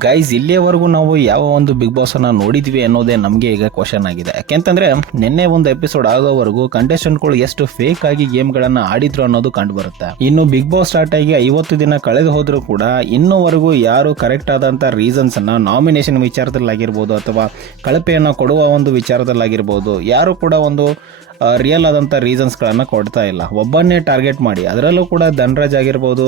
Guys ಇಲ್ಲಿಯವರೆಗೂ ನಾವು ಯಾವ ಒಂದು ಬಿಗ್ ಬಾಸ್ ಅನ್ನ ನೋಡಿದ್ವಿ ಅನ್ನೋದೇ ನಮಗೆ ಈಗ ಕ್ವಶನ್ ಆಗಿದೆ. ಯಾಕೆಂತಂದ್ರೆ, ನಿನ್ನೆ ಒಂದು ಎಪಿಸೋಡ್ ಆಗೋವರೆಗೂ ಕಂಟೆಸ್ಟೆಂಟ್ಗಳು ಎಷ್ಟು ಫೇಕ್ ಆಗಿ ಗೇಮ್ಗಳನ್ನ ಆಡಿದ್ರು ಅನ್ನೋದು ಕಂಡು ಬರುತ್ತೆ. ಇನ್ನು ಬಿಗ್ ಬಾಸ್ ಸ್ಟಾರ್ಟ್ ಆಗಿ ಐವತ್ತು ದಿನ ಕಳೆದು ಹೋದ್ರೂ ಕೂಡ ಇನ್ನೂವರೆಗೂ ಯಾರು ಕರೆಕ್ಟ್ ಆದಂತ ರೀಸನ್ಸ್ ಅನ್ನ ನಾಮಿನೇಷನ್ ವಿಚಾರದಲ್ಲಾಗಿರ್ಬೋದು ಅಥವಾ ಕಳಪೆಯನ್ನ ಕೊಡುವ ಒಂದು ವಿಚಾರದಲ್ಲಾಗಿರ್ಬೋದು, ಯಾರು ಕೂಡ ಒಂದು ರಿಯಲ್ ಆದಂಥ ರೀಸನ್ಸ್ಗಳನ್ನು ಕೊಡ್ತಾ ಇಲ್ಲ. ಒಬ್ಬನ್ನೇ ಟಾರ್ಗೆಟ್ ಮಾಡಿ. ಅದರಲ್ಲೂ ಕೂಡ ಧನರಾಜ್ ಆಗಿರ್ಬೋದು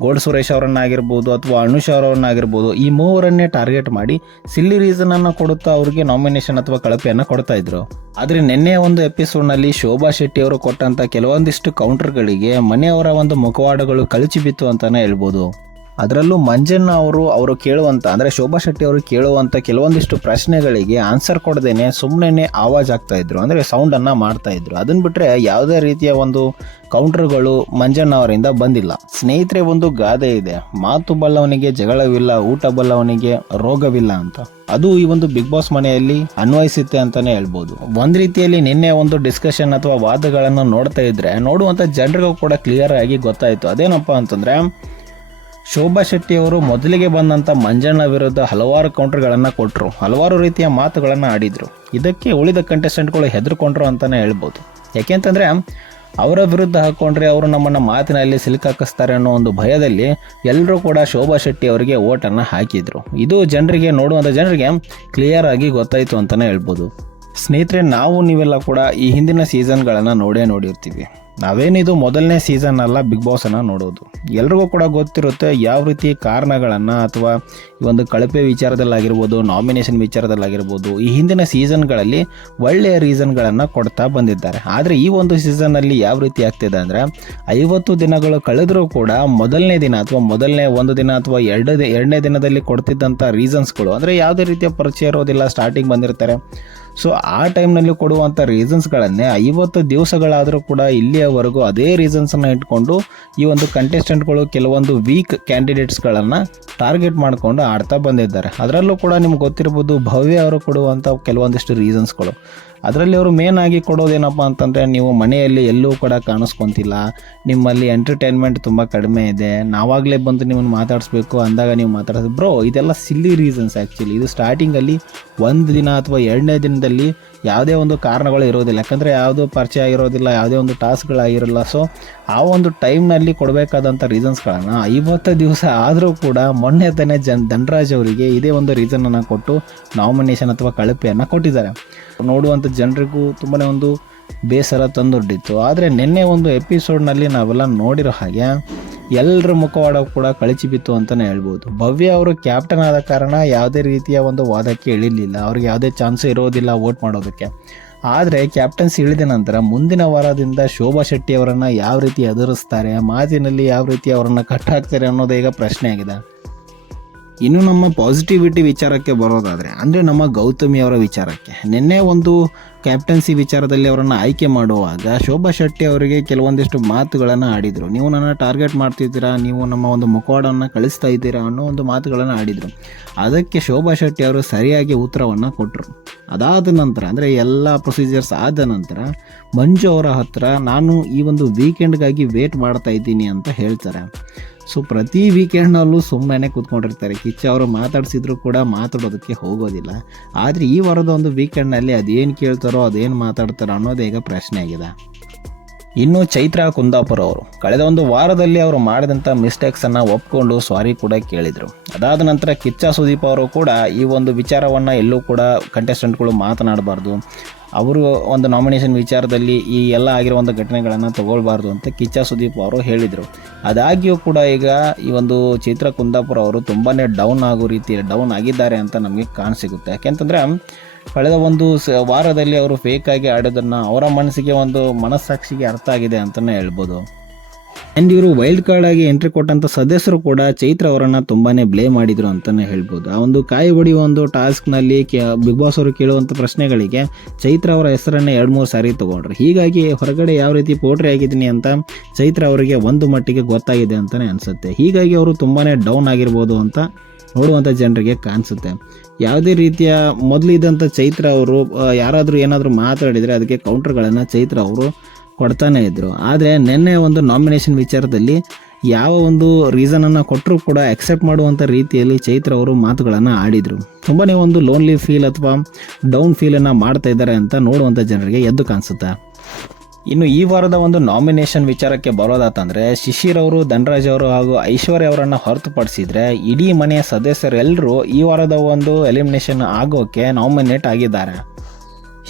ಗೋಲ್ಡ್ ಸುರೇಶ್ ಅವರನ್ನಾಗಿರ್ಬೋದು ಅಥವಾ ಅನುಷ್ ಅವರನ್ನಾಗಿರ್ಬೋದು ಈ ಮೂವರನ್ನೇ ಟಾರ್ಗೆಟ್ ಮಾಡಿ ಸಿಲ್ಲಿ ರೀಸನನ್ನು ಕೊಡುತ್ತಾ ಅವ್ರಿಗೆ ನಾಮಿನೇಷನ್ ಅಥವಾ ಕಳಪೆಯನ್ನು ಕೊಡ್ತಾ ಇದ್ರು. ಆದರೆ ನಿನ್ನೆ ಒಂದು ಎಪಿಸೋಡ್ನಲ್ಲಿ ಶೋಭಾ ಶೆಟ್ಟಿ ಅವರು ಕೊಟ್ಟಂತ ಕೆಲವೊಂದಿಷ್ಟು ಕೌಂಟರ್ಗಳಿಗೆ ಮನೆಯವರ ಒಂದು ಮುಖವಾಡಗಳು ಕಳಚಿ ಬಿತ್ತು ಅಂತಲೇ ಹೇಳ್ಬೋದು. ಅದರಲ್ಲೂ ಮಂಜಣ್ಣ ಅವರು ಅವರು ಕೇಳುವಂಥ ಅಂದರೆ ಶೋಭಾ ಶೆಟ್ಟಿ ಅವರು ಕೇಳುವಂಥ ಕೆಲವೊಂದಿಷ್ಟು ಪ್ರಶ್ನೆಗಳಿಗೆ ಆನ್ಸರ್ ಕೊಡದೇನೆ ಸುಮ್ಮನೆ ಆವಾಜ್ ಆಗ್ತಾಯಿದ್ರು ಅಂದರೆ ಸೌಂಡನ್ನು ಮಾಡ್ತಾಯಿದ್ರು ಅದನ್ನು ಬಿಟ್ಟರೆ ಯಾವುದೇ ರೀತಿಯ ಒಂದು ಕೌಂಟರ್ಗಳು ಮಂಜಣ್ಣ ಅವರಿಂದ ಬಂದಿಲ್ಲ. ಸ್ನೇಹಿತರೆ, ಒಂದು ಗಾದೆ ಇದೆ. ಮಾತು ಬಲ್ಲವನಿಗೆ ಜಗಳವಿಲ್ಲ, ಊಟ ಬಲ್ಲವನಿಗೆ ರೋಗವಿಲ್ಲ ಅಂತ. ಅದು ಈ ಒಂದು ಬಿಗ್ ಬಾಸ್ ಮನೆಯಲ್ಲಿ ಅನ್ವಯಿಸುತ್ತೆ ಅಂತಾನೆ ಹೇಳ್ಬೋದು. ಒಂದ್ ರೀತಿಯಲ್ಲಿ ನಿನ್ನೆ ಒಂದು ಡಿಸ್ಕಷನ್ ಅಥವಾ ವಾದಗಳನ್ನು ನೋಡ್ತಾ ಇದ್ರೆ, ನೋಡುವಂತ ಜನರಿಗೂ ಕೂಡ ಕ್ಲಿಯರ್ ಆಗಿ ಗೊತ್ತಾಯ್ತು. ಅದೇನಪ್ಪ ಅಂತಂದ್ರೆ ಶೋಭಾ ಶೆಟ್ಟಿ ಅವರು ಮೊದಲಿಗೆ ಬಂದಂಥ ಮಂಜಣ್ಣ ವಿರುದ್ಧ ಹಲವಾರು ಕೌಂಟರ್ಗಳನ್ನು ಕೊಟ್ಟರು ಹಲವಾರು ರೀತಿಯ ಮಾತುಗಳನ್ನು ಆಡಿದರು. ಇದಕ್ಕೆ ಉಳಿದ ಕಂಟೆಸ್ಟೆಂಟ್ಗಳು ಹೆದರ್ಕೊಂಡ್ರು ಅಂತಲೇ ಹೇಳ್ಬೋದು. ಯಾಕೆಂತಂದರೆ, ಅವರ ವಿರುದ್ಧ ಹಾಕೊಂಡ್ರೆ ಅವರು ನಮ್ಮನ್ನು ಮಾತಿನಲ್ಲಿ ಸಿಲುಕಾಕಿಸ್ತಾರೆ ಅನ್ನೋ ಒಂದು ಭಯದಲ್ಲಿ ಎಲ್ಲರೂ ಕೂಡ ಶೋಭಾ ಶೆಟ್ಟಿ ಅವರಿಗೆ ಓಟನ್ನು ಹಾಕಿದರು. ಇದು ಜನರಿಗೆ ನೋಡುವಂಥ ಜನರಿಗೆ ಕ್ಲಿಯರ್ ಆಗಿ ಗೊತ್ತಾಯಿತು ಅಂತಲೇ ಹೇಳ್ಬೋದು. ಸ್ನೇಹಿತರೆ, ನಾವು ನೀವೆಲ್ಲ ಕೂಡ ಈ ಹಿಂದಿನ ಸೀಸನ್ಗಳನ್ನು ನೋಡೇ ನೋಡಿರ್ತೀವಿ. ನಾವೇನಿದು ಮೊದಲನೇ ಸೀಸನ್ ಅಲ್ಲ, ಬಿಗ್ ಬಾಸನ್ನು ನೋಡೋದು. ಎಲ್ರಿಗೂ ಕೂಡ ಗೊತ್ತಿರುತ್ತೆ ಯಾವ ರೀತಿ ಕಾರಣಗಳನ್ನು ಅಥವಾ ಈ ಒಂದು ಕಳಪೆ ವಿಚಾರದಲ್ಲಾಗಿರ್ಬೋದು ನಾಮಿನೇಷನ್ ವಿಚಾರದಲ್ಲಾಗಿರ್ಬೋದು, ಈ ಹಿಂದಿನ ಸೀಸನ್ಗಳಲ್ಲಿ ಒಳ್ಳೆಯ ರೀಸನ್ಗಳನ್ನು ಕೊಡ್ತಾ ಬಂದಿದ್ದಾರೆ. ಆದರೆ ಈ ಒಂದು ಸೀಸನ್ನಲ್ಲಿ ಯಾವ ರೀತಿ ಆಗ್ತಿದೆ ಅಂದರೆ, ಐವತ್ತು ದಿನಗಳು ಕಳೆದರೂ ಕೂಡ ಮೊದಲನೇ ದಿನ ಅಥವಾ ಮೊದಲನೇ ಒಂದು ದಿನ ಅಥವಾ ಎರಡನೇ ಎರಡನೇ ದಿನದಲ್ಲಿ ಕೊಡ್ತಿದ್ದಂಥ ರೀಸನ್ಸ್ಗಳು ಅಂದರೆ ಯಾವುದೇ ರೀತಿಯ ಪರಿಚಯ ಇರೋದಿಲ್ಲ ಸ್ಟಾರ್ಟಿಂಗ್ ಬಂದಿರ್ತಾರೆ. ಸೊ ಆ ಟೈಮ್ನಲ್ಲಿ ಕೊಡುವಂಥ ರೀಸನ್ಸ್ಗಳನ್ನೇ ಐವತ್ತು ದಿವಸಗಳಾದರೂ ಕೂಡ ಇಲ್ಲಿಯವರೆಗೂ ಅದೇ ರೀಸನ್ಸನ್ನು ಇಟ್ಕೊಂಡು ಈ ಒಂದು ಕಂಟೆಸ್ಟೆಂಟ್ಗಳು ಕೆಲವೊಂದು ವೀಕ್ ಕ್ಯಾಂಡಿಡೇಟ್ಸ್ಗಳನ್ನು ಟಾರ್ಗೆಟ್ ಮಾಡಿಕೊಂಡು ಆಡ್ತಾ ಬಂದಿದ್ದಾರೆ. ಅದರಲ್ಲೂ ಕೂಡ ನಿಮ್ಗೆ ಗೊತ್ತಿರ್ಬೋದು ಭವ್ಯ ಅವರು ಕೊಡುವಂಥ ಕೆಲವೊಂದಿಷ್ಟು ರೀಸನ್ಸ್ಗಳು ಅದರಲ್ಲಿ ಅವರು ಮೇನ್ ಆಗಿ ಕೊಡೋದೇನಪ್ಪ ಅಂತಂದರೆ ನೀವು ಮನೆಯಲ್ಲಿ ಎಲ್ಲೂ ಕೂಡ ಕಾಣಿಸ್ಕೊತಿಲ್ಲ. ನಿಮ್ಮಲ್ಲಿ ಎಂಟರ್ಟೈನ್ಮೆಂಟ್ ತುಂಬ ಕಡಿಮೆ ಇದೆ. ನಾವಾಗಲೇ ಬಂದು ನಿಮ್ಮನ್ನು ಮಾತಾಡಿಸ್ಬೇಕು ಅಂದಾಗ ನೀವು ಮಾತಾಡೋದು ಬ್ರೋ ಇದೆಲ್ಲ ಸಿಲ್ಲಿ ರೀಸನ್ಸ್ ಆ್ಯಕ್ಚುಲಿ ಇದು ಸ್ಟಾರ್ಟಿಂಗಲ್ಲಿ ಒಂದು ದಿನ ಅಥವಾ ಎರಡನೇ ದಿನದಲ್ಲಿ ಯಾವುದೇ ಒಂದು ಕಾರಣಗಳು ಇರೋದಿಲ್ಲ. ಯಾಕಂದರೆ ಯಾವುದು ಪರಿಚಯ ಆಗಿರೋದಿಲ್ಲ, ಯಾವುದೇ ಒಂದು ಟಾಸ್ಕ್ಗಳಾಗಿರಲ್ಲ. ಸೊ ಆ ಒಂದು ಟೈಮ್ನಲ್ಲಿ ಕೊಡಬೇಕಾದಂಥ ರೀಸನ್ಸ್ಗಳನ್ನು ಐವತ್ತು ದಿವಸ ಆದರೂ ಕೂಡ ಮೊನ್ನೆ ತಾನೇ ಜನ್, ಧನರಾಜ್ ಅವರಿಗೆ ಇದೇ ಒಂದು ರೀಸನನ್ನು ಕೊಟ್ಟು ನಾಮಿನೇಷನ್ ಅಥವಾ ಕಳಪೆಯನ್ನು ಕೊಟ್ಟಿದ್ದಾರೆ. ನೋಡುವಂಥ ಜನರಿಗೂ ತುಂಬಾ ಒಂದು ಬೇಸರ ತಂದೊಡ್ಡಿತ್ತು. ಆದರೆ ನಿನ್ನೆ ಒಂದು ಎಪಿಸೋಡ್ನಲ್ಲಿ ನಾವೆಲ್ಲ ನೋಡಿರೋ ಹಾಗೆ ಎಲ್ಲರ ಮುಖವಾಡ ಕೂಡ ಕಳಚಿ ಬಿತ್ತು ಅಂತಲೇ ಹೇಳ್ಬೋದು. ಭವ್ಯ ಅವರು ಕ್ಯಾಪ್ಟನ್ ಆದ ಕಾರಣ ಯಾವುದೇ ರೀತಿಯ ಒಂದು ವಾದಕ್ಕೆ ಇಳಿಲಿಲ್ಲ. ಅವ್ರಿಗೆ ಯಾವುದೇ ಚಾನ್ಸ್ ಇರೋದಿಲ್ಲ ವೋಟ್ ಮಾಡೋದಕ್ಕೆ. ಆದರೆ ಕ್ಯಾಪ್ಟನ್ಸಿ ಇಳಿದ ನಂತರ ಮುಂದಿನ ವಾರದಿಂದ ಶೋಭಾ ಶೆಟ್ಟಿ ಅವರನ್ನು ಯಾವ ರೀತಿ ಎದುರಿಸ್ತಾರೆ, ಮಾತಿನಲ್ಲಿ ಯಾವ ರೀತಿ ಅವರನ್ನು ಕಟ್ಟಾಕ್ತಾರೆ ಅನ್ನೋದು ಈಗ ಪ್ರಶ್ನೆ ಆಗಿದೆ. ಇನ್ನು ನಮ್ಮ ಪಾಸಿಟಿವಿಟಿ ವಿಚಾರಕ್ಕೆ ಬರೋದಾದರೆ, ಅಂದರೆ ನಮ್ಮ ಗೌತಮಿ ಅವರ ವಿಚಾರಕ್ಕೆ. ನಿನ್ನೆ ಒಂದು ಕ್ಯಾಪ್ಟನ್ಸಿ ವಿಚಾರದಲ್ಲಿ ಅವರನ್ನು ಆಯ್ಕೆ ಮಾಡುವಾಗ ಶೋಭಾ ಶೆಟ್ಟಿ ಅವರಿಗೆ ಕೆಲವೊಂದಿಷ್ಟು ಮಾತುಗಳನ್ನು ಆಡಿದರು. ನೀವು ನನ್ನ ಟಾರ್ಗೆಟ್ ಮಾಡ್ತಿದ್ದೀರಾ? ನೀವು ನಮ್ಮ ಒಂದು ಮುಖವಾಡವನ್ನು ಕಳಿಸ್ತಾ ಇದ್ದೀರಾ ಅನ್ನೋ ಒಂದು ಮಾತುಗಳನ್ನು ಆಡಿದರು. ಅದಕ್ಕೆ ಶೋಭಾ ಶೆಟ್ಟಿ ಅವರು ಸರಿಯಾಗಿ ಉತ್ತರವನ್ನು ಕೊಟ್ಟರು ಅದಾದ ನಂತರ, ಅಂದರೆ ಎಲ್ಲ ಪ್ರೊಸೀಜರ್ಸ್ ಆದ ನಂತರ, ಮಂಜು ಅವರ ಹತ್ರ ನಾನು ಈ ಒಂದು ವೀಕೆಂಡ್ಗಾಗಿ ವೇಟ್ ಮಾಡ್ತಾ ಇದ್ದೀನಿ ಅಂತ ಹೇಳ್ತಾರೆ. ಸೊ ಪ್ರತಿ ವೀಕೆಂಡ್ನಲ್ಲೂ ಸುಮ್ಮನೆ ಕೂತ್ಕೊಂಡಿರ್ತಾರೆ. ಕಿಚ್ಚ ಅವರು ಮಾತಾಡಿಸಿದ್ರು ಕೂಡ ಮಾತಾಡೋದಕ್ಕೆ ಹೋಗೋದಿಲ್ಲ. ಆದರೆ ಈ ವಾರದ ಒಂದು ವೀಕೆಂಡ್ನಲ್ಲಿ ಅದೇನು ಕೇಳ್ತಾರೋ, ಅದೇನು ಮಾತಾಡ್ತಾರೋ ಅನ್ನೋದೇ ಈಗ ಪ್ರಶ್ನೆ ಆಗಿದೆ. ಇನ್ನು ಚೈತ್ರ ಕುಂದಾಪುರ ಅವರು ಕಳೆದ ಒಂದು ವಾರದಲ್ಲಿ ಅವರು ಮಾಡಿದಂಥ ಮಿಸ್ಟೇಕ್ಸನ್ನು ಒಪ್ಕೊಂಡು ಸಾರಿ ಕೂಡ ಕೇಳಿದರು. ಅದಾದ ನಂತರ ಕಿಚ್ಚ ಸುದೀಪ್ ಅವರು ಕೂಡ ಈ ಒಂದು ವಿಚಾರವನ್ನು ಎಲ್ಲೂ ಕೂಡ ಕಂಟೆಸ್ಟೆಂಟ್ಗಳು ಮಾತನಾಡಬಾರ್ದು. ಅವರು ಒಂದು ನಾಮಿನೇಷನ್ ವಿಚಾರದಲ್ಲಿ ಈ ಎಲ್ಲ ಆಗಿರುವಂಥ ಘಟನೆಗಳನ್ನು ತಗೊಳ್ಬಾರ್ದು ಅಂತ ಕಿಚ್ಚ ಸುದೀಪ್ ಅವರು ಹೇಳಿದರು. ಅದಾಗಿಯೂ ಕೂಡ ಈಗ ಈ ಒಂದು ಚೈತ್ರ ಕುಂದಾಪುರ ಅವರು ತುಂಬಾ ಡೌನ್ ಆಗೋ ರೀತಿ ಡೌನ್ ಆಗಿದ್ದಾರೆ ಅಂತ ನಮಗೆ ಕಾಣಸಿಗುತ್ತೆ. ಯಾಕೆಂತಂದರೆ ಕಳೆದ ಒಂದು ವಾರದಲ್ಲಿ ಅವರು ಫೇಕ್ ಆಗಿ ಆಡೋದನ್ನು ಅವರ ಮನಸ್ಸಿಗೆ ಒಂದು ಮನಸ್ಸಾಕ್ಷಿಗೆ ಅರ್ಥ ಆಗಿದೆ ಅಂತಲೇ ಹೇಳ್ಬೋದು. ಆ್ಯಂಡ್ ಇವರು ವೈಲ್ಡ್ ಕಾರ್ಡ್ ಆಗಿ ಎಂಟ್ರಿ ಕೊಟ್ಟಂಥ ಸದಸ್ಯರು ಕೂಡ ಚೈತ್ರ ಅವರನ್ನು ತುಂಬಾ ಬ್ಲೇ ಮಾಡಿದರು ಅಂತಲೇ ಹೇಳ್ಬೋದು. ಆ ಒಂದು ಕಾಯಿ ಬಡಿಯುವ ಒಂದು ಟಾಸ್ಕ್ನಲ್ಲಿ ನಲ್ಲಿ ಬಿಗ್ ಬಾಸ್ ಅವರು ಕೇಳುವಂಥ ಪ್ರಶ್ನೆಗಳಿಗೆ ಚೈತ್ರ ಅವರ ಹೆಸರನ್ನು ಎರಡು ಮೂರು ಸಾರಿ ತಗೊಂಡ್ರು. ಹೀಗಾಗಿ ಹೊರಗಡೆ ಯಾವ ರೀತಿ ಪೋಟ್ರಿ ಆಗಿದ್ದೀನಿ ಅಂತ ಚೈತ್ರ ಅವರಿಗೆ ಒಂದು ಮಟ್ಟಿಗೆ ಗೊತ್ತಾಗಿದೆ ಅಂತಲೇ ಅನಿಸುತ್ತೆ. ಹೀಗಾಗಿ ಅವರು ತುಂಬಾ ಡೌನ್ ಆಗಿರ್ಬೋದು ಅಂತ ನೋಡುವಂಥ ಜನರಿಗೆ ಕಾಣಿಸುತ್ತೆ ಯಾವುದೇ ರೀತಿಯ ಮೊದಲಿದ್ದಂಥ ಚೈತ್ರ ಅವರು ಯಾರಾದರೂ ಏನಾದರೂ ಮಾತಾಡಿದರೆ ಅದಕ್ಕೆ ಕೌಂಟರ್ಗಳನ್ನು ಚೈತ್ರ ಅವರು ಕೊಡ್ತಾನೆ ಇದ್ದರು ಆದರೆ ನಿನ್ನೆ ಒಂದು ನಾಮಿನೇಷನ್ ವಿಚಾರದಲ್ಲಿ ಯಾವ ಒಂದು ರೀಸನನ್ನು ಕೊಟ್ಟರೂ ಕೂಡ ಅಕ್ಸೆಪ್ಟ್ ಮಾಡುವಂಥ ರೀತಿಯಲ್ಲಿ ಚೈತ್ರ ಅವರು ಮಾತುಗಳನ್ನು ಆಡಿದರು. ತುಂಬಾ ಒಂದು ಲೋನ್ಲಿ ಫೀಲ್ ಅಥವಾ ಡೌನ್ ಫೀಲನ್ನು ಮಾಡ್ತಾ ಇದ್ದಾರೆ ಅಂತ ನೋಡುವಂಥ ಜನರಿಗೆ ಎದ್ದು ಕಾಣಿಸುತ್ತೆ? ಇನ್ನು ಈ ವಾರದ ಒಂದು ನಾಮಿನೇಷನ್ ವಿಚಾರಕ್ಕೆ ಬರೋದಾತಂದರೆ ಶಿಶಿರ್ ಅವರು, ಧನರಾಜ್ ಅವರು ಹಾಗೂ ಐಶ್ವರ್ಯ ಅವರನ್ನು ಹೊರತುಪಡಿಸಿದರೆ ಇಡೀ ಮನೆಯ ಸದಸ್ಯರೆಲ್ಲರೂ ಈ ವಾರದ ಒಂದು ಎಲಿಮಿನೇಷನ್ ಆಗೋಕ್ಕೆ ನಾಮಿನೇಟ್ ಆಗಿದ್ದಾರೆ.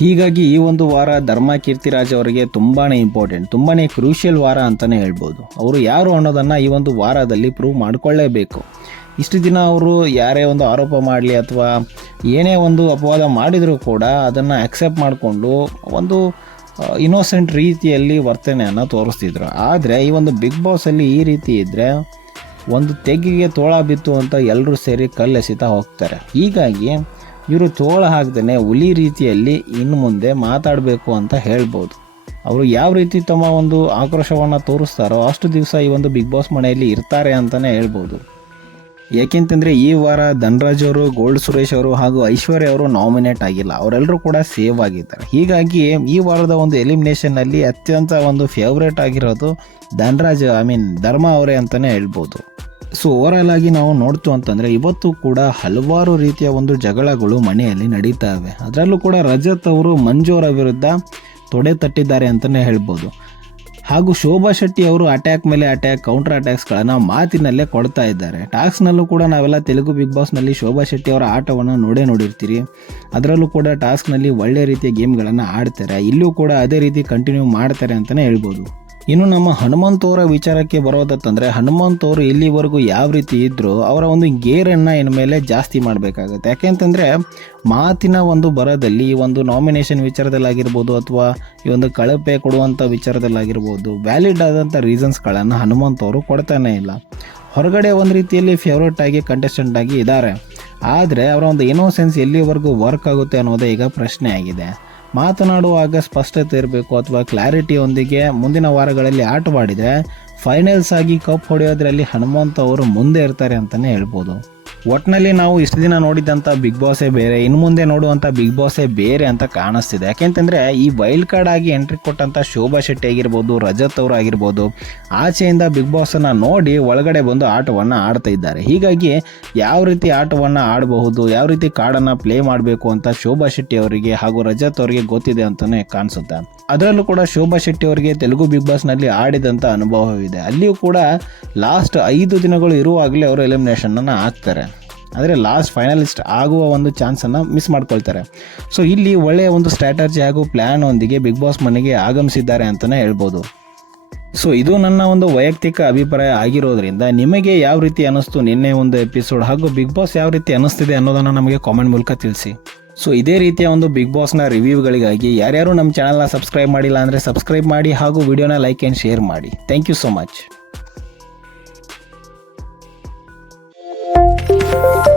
ಹೀಗಾಗಿ ಈ ಒಂದು ವಾರ ಧರ್ಮ ಕೀರ್ತಿರಾಜ್ ಅವರಿಗೆ ತುಂಬಾ ಇಂಪಾರ್ಟೆಂಟ್ ತುಂಬಾ ಕ್ರೂಷಿಯಲ್ ವಾರ ಅಂತಲೇ ಹೇಳ್ಬೋದು. ಅವರು ಯಾರು ಅನ್ನೋದನ್ನು ಈ ಒಂದು ವಾರದಲ್ಲಿ ಪ್ರೂವ್ ಮಾಡಿಕೊಳ್ಳೇಬೇಕು. ಇಷ್ಟು ದಿನ ಅವರು ಯಾರೇ ಒಂದು ಆರೋಪ ಮಾಡಲಿ ಅಥವಾ ಏನೇ ಒಂದು ಅಪವಾದ ಮಾಡಿದರೂ ಕೂಡ ಅದನ್ನು ಆಕ್ಸೆಪ್ಟ್ ಮಾಡಿಕೊಂಡು ಒಂದು ಇನ್ನೋಸೆಂಟ್ ರೀತಿಯಲ್ಲಿ ವರ್ತನೆಯನ್ನು ತೋರಿಸ್ತಿದ್ರು. ಆದರೆ ಈ ಒಂದು ಬಿಗ್ ಬಾಸಲ್ಲಿ ಈ ರೀತಿ ಇದ್ದರೆ ಒಂದು ತೆಗ್ಗಿಗೆ ತೋಳ ಬಿತ್ತು ಅಂತ ಎಲ್ಲರೂ ಸೇರಿ ಕಲ್ಲೆಸಿತಾ ಹೋಗ್ತಾರೆ. ಹೀಗಾಗಿ ಇವರು ತೋಳ ಹಾಕ್ದೇ ಹುಲಿ ರೀತಿಯಲ್ಲಿ ಇನ್ನು ಮುಂದೆ ಮಾತಾಡಬೇಕು ಅಂತ ಹೇಳ್ಬೋದು. ಅವರು ಯಾವ ರೀತಿ ತಮ್ಮ ಒಂದು ಆಕ್ರೋಶವನ್ನು ತೋರಿಸ್ತಾರೋ ಅಷ್ಟು ದಿವಸ ಈ ಒಂದು ಬಿಗ್ ಬಾಸ್ ಮನೆಯಲ್ಲಿ ಇರ್ತಾರೆ ಅಂತಲೇ ಹೇಳ್ಬೋದು. ಏಕೆಂತಂದರೆ ಈ ವಾರ ಧನರಾಜ್ ಅವರು, ಗೋಲ್ಡ್ ಸುರೇಶ್ ಅವರು ಹಾಗೂ ಐಶ್ವರ್ಯ ಅವರು ನಾಮಿನೇಟ್ ಆಗಿಲ್ಲ. ಅವರೆಲ್ಲರೂ ಕೂಡ ಸೇವ್ ಆಗಿದ್ದಾರೆ. ಹೀಗಾಗಿ ಈ ವಾರದ ಒಂದು ಎಲಿಮಿನೇಷನ್ನಲ್ಲಿ ಅತ್ಯಂತ ಒಂದು ಫೇವ್ರೇಟ್ ಆಗಿರೋದು ಧನರಾಜ್ ಐ ಮೀನ್ ಧರ್ಮ ಅವರೇ ಅಂತಲೇ ಹೇಳ್ಬೋದು. ಸೊ ಓವರಾಲ್ ಆಗಿ ನಾವು ನೋಡ್ತು ಅಂತಂದರೆ ಇವತ್ತು ಕೂಡ ಹಲವಾರು ರೀತಿಯ ಒಂದು ಜಗಳಗಳು ಮನೆಯಲ್ಲಿ ನಡೀತಾ ಇವೆ. ಅದರಲ್ಲೂ ಕೂಡ ರಜತ್ ಅವರು ಮಂಜು ಅವರ ವಿರುದ್ಧ ತೊಡೆ ತಟ್ಟಿದ್ದಾರೆ ಅಂತಲೇ ಹೇಳ್ಬೋದು. ಹಾಗೂ ಶೋಭಾ ಶೆಟ್ಟಿ ಅವರು ಅಟ್ಯಾಕ್ ಮೇಲೆ ಅಟ್ಯಾಕ್ ಕೌಂಟರ್ ಅಟ್ಯಾಕ್ಸ್ಗಳನ್ನು ಮಾತಿನಲ್ಲೇ ಕೊಡ್ತಾ ಇದ್ದಾರೆ. ಟಾಸ್ಕ್ನಲ್ಲೂ ಕೂಡ ನಾವೆಲ್ಲ ತೆಲುಗು ಬಿಗ್ ಬಾಸ್ನಲ್ಲಿ ಶೋಭಾ ಶೆಟ್ಟಿ ಅವರ ಆಟವನ್ನು ನೋಡೇ ನೋಡಿರ್ತೀರಿ. ಅದರಲ್ಲೂ ಕೂಡ ಟಾಸ್ಕ್ನಲ್ಲಿ ಒಳ್ಳೆ ರೀತಿಯ ಗೇಮ್ಗಳನ್ನು ಆಡ್ತಾರೆ. ಇಲ್ಲೂ ಕೂಡ ಅದೇ ರೀತಿ ಕಂಟಿನ್ಯೂ ಮಾಡ್ತಾರೆ ಅಂತಲೇ ಹೇಳ್ಬೋದು. ಇನ್ನು ನಮ್ಮ ಹನುಮಂತ್ ಅವರ ವಿಚಾರಕ್ಕೆ ಬರೋದತ್ತಂದರೆ ಹನುಮಂತ್ ಅವರು ಇಲ್ಲಿವರೆಗೂ ಯಾವ ರೀತಿ ಇದ್ದರೂ ಅವರ ಒಂದು ಗೇರನ್ನು ಇನ್ಮೇಲೆ ಜಾಸ್ತಿ ಮಾಡಬೇಕಾಗುತ್ತೆ. ಯಾಕೆಂತಂದರೆ, ಮಾತಿನ ಒಂದು ಬರದಲ್ಲಿ ಈ ಒಂದು ನಾಮಿನೇಷನ್ ವಿಚಾರದಲ್ಲಾಗಿರ್ಬೋದು ಅಥವಾ ಈ ಒಂದು ಕಳಪೆ ಕೊಡುವಂಥ ವಿಚಾರದಲ್ಲಾಗಿರ್ಬೋದು ವ್ಯಾಲಿಡ್ ಆದಂಥ ರೀಸನ್ಸ್ಗಳನ್ನು ಹನುಮಂತ್ ಅವರು ಕೊಡ್ತಾನೇ ಇಲ್ಲ. ಹೊರಗಡೆ ಒಂದು ರೀತಿಯಲ್ಲಿ ಫೇವ್ರೇಟ್ ಆಗಿ ಕಂಟೆಸ್ಟೆಂಟ್ ಆಗಿ ಇದ್ದಾರೆ. ಆದರೆ, ಅವರ ಒಂದು ಇನೋಸೆನ್ಸ್ ಎಲ್ಲಿವರೆಗೂ ವರ್ಕ್ ಆಗುತ್ತೆ ಅನ್ನೋದೇ ಈಗ ಪ್ರಶ್ನೆ ಆಗಿದೆ ಮಾತನಾಡುವಾಗ ಸ್ಪಷ್ಟತೆ ಇರಬೇಕು ಅಥವಾ ಕ್ಲಾರಿಟಿಯೊಂದಿಗೆ ಮುಂದಿನ ವಾರಗಳಲ್ಲಿ ಆಟವಾಡಿದರೆ ಫೈನಲ್ಸ್ ಆಗಿ ಕಪ್ ಹೊಡೆಯೋದ್ರಲ್ಲಿ ಹನುಮಂತ ಅವರು ಮುಂದೆ ಇರ್ತಾರೆ ಅಂತಲೇ ಹೇಳ್ಬೋದು. ಒಟ್ಟಿನಲ್ಲಿ ನಾವು ಇಷ್ಟು ದಿನ ನೋಡಿದಂಥ ಬಿಗ್ ಬಾಸೇ ಬೇರೆ, ಇನ್ನು ಮುಂದೆ ನೋಡುವಂಥ ಬಿಗ್ ಬಾಸೇ ಬೇರೆ ಅಂತ ಕಾಣಿಸ್ತಿದೆ. ಯಾಕೆಂತಂದರೆ ಈ ವೈಲ್ಡ್ ಕಾರ್ಡ್ ಆಗಿ ಎಂಟ್ರಿ ಕೊಟ್ಟಂಥ ಶೋಭಾ ಶೆಟ್ಟಿ ಆಗಿರ್ಬೋದು, ರಜತ್ ಅವರು ಆಗಿರ್ಬೋದು, ಆಚೆಯಿಂದ ಬಿಗ್ ಬಾಸನ್ನು ನೋಡಿ ಒಳಗಡೆ ಬಂದು ಆಟವನ್ನು ಆಡ್ತಾ ಇದ್ದಾರೆ. ಹೀಗಾಗಿ ಯಾವ ರೀತಿ ಆಟವನ್ನು ಆಡಬಹುದು, ಯಾವ ರೀತಿ ಕಾರ್ಡನ್ನು ಪ್ಲೇ ಮಾಡಬೇಕು ಅಂತ ಶೋಭಾ ಶೆಟ್ಟಿ ಅವರಿಗೆ ಹಾಗೂ ರಜತ್ ಅವರಿಗೆ ಗೊತ್ತಿದೆ ಅಂತಲೇ ಕಾಣಿಸುತ್ತೆ. ಅದರಲ್ಲೂ ಕೂಡ ಶೋಭಾ ಶೆಟ್ಟಿ ಅವರಿಗೆ ತೆಲುಗು ಬಿಗ್ ಬಾಸ್ನಲ್ಲಿ ಆಡಿದಂಥ ಅನುಭವವಿದೆ. ಅಲ್ಲಿಯೂ ಕೂಡ ಲಾಸ್ಟ್ ಐದು ದಿನಗಳು ಇರುವಾಗಲೇ ಅವರು ಎಲಿಮಿನೇಷನನ್ನು ಹಾಕ್ತಾರೆ. ಆದರೆ ಲಾಸ್ಟ್ ಫೈನಲಿಸ್ಟ್ ಆಗುವ ಒಂದು ಚಾನ್ಸನ್ನು ಮಿಸ್ ಮಾಡ್ಕೊಳ್ತಾರೆ. ಸೊ ಇಲ್ಲಿ ಒಳ್ಳೆಯ ಒಂದು ಸ್ಟ್ರಾಟಜಿ ಹಾಗೂ ಪ್ಲ್ಯಾನ್ ಒಂದಿಗೆ ಬಿಗ್ ಬಾಸ್ ಮನೆಗೆ ಆಗಮಿಸಿದ್ದಾರೆ ಅಂತಲೇ ಹೇಳ್ಬೋದು. ಸೊ ಇದು ನನ್ನ ಒಂದು ವೈಯಕ್ತಿಕ ಅಭಿಪ್ರಾಯ ಆಗಿರೋದ್ರಿಂದ ನಿಮಗೆ ಯಾವ ರೀತಿ ಅನ್ನಿಸ್ತು ನಿನ್ನೆ ಒಂದು ಎಪಿಸೋಡ್ ಹಾಗೂ ಬಿಗ್ ಬಾಸ್ ಯಾವ ರೀತಿ ಅನ್ನಿಸ್ತಿದೆ ಅನ್ನೋದನ್ನು ನಮಗೆ ಕಾಮೆಂಟ್ ಮೂಲಕ ತಿಳಿಸಿ. ಸೊ ಇದೇ ರೀತಿಯ ಒಂದು ಬಿಗ್ ಬಾಸ್ನ ರಿವ್ಯೂಗಳಿಗಾಗಿ ಯಾರ್ಯಾರು ನಮ್ಮ ಚಾನಲ್ನ ಸಬ್ಸ್ಕ್ರೈಬ್ ಮಾಡಿಲ್ಲ ಅಂದರೆ ಸಬ್ಸ್ಕ್ರೈಬ್ ಮಾಡಿ ಹಾಗೂ ವಿಡಿಯೋನ ಲೈಕ್ ಆ್ಯಂಡ್ ಶೇರ್ ಮಾಡಿ. Thank you so much Thank you.